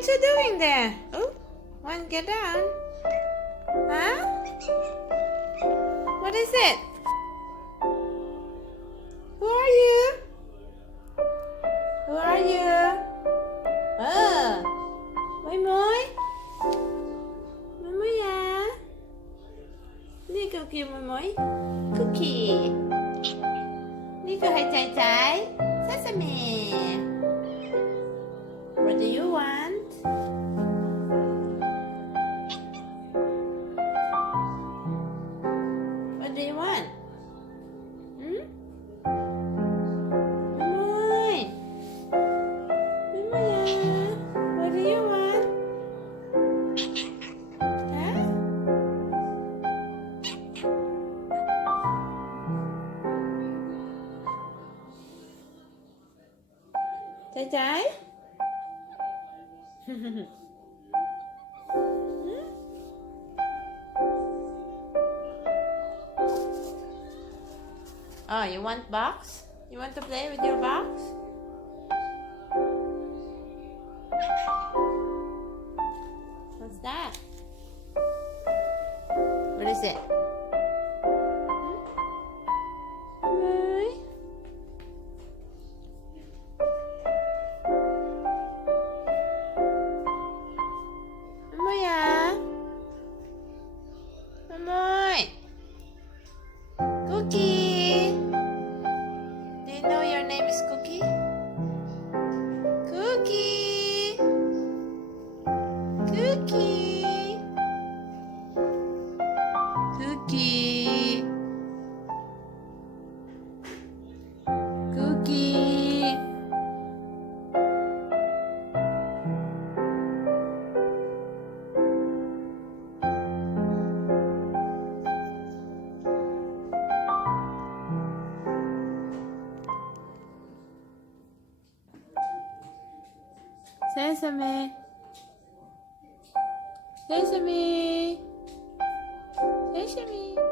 you two doing there? Oh, one get down. Huh? What is it? Who are you? Who are you? Mối mối. Mối mối à? Đi cầu kìa mối mối. Cookie. Đi cầu hay trái trái. Sesame. What do you want? What do you want? Hmm? Mối. Mối mối à? What do you want? Hả? Trái trái. Oh, you want box? You want to play with your box? What's that? What is it? Mối. Mối à? Mối. Cookie. Do you know your name is Cookie? Cookie. Cookie. Cookie. Cookie. Sesame. Sesame. Sesame.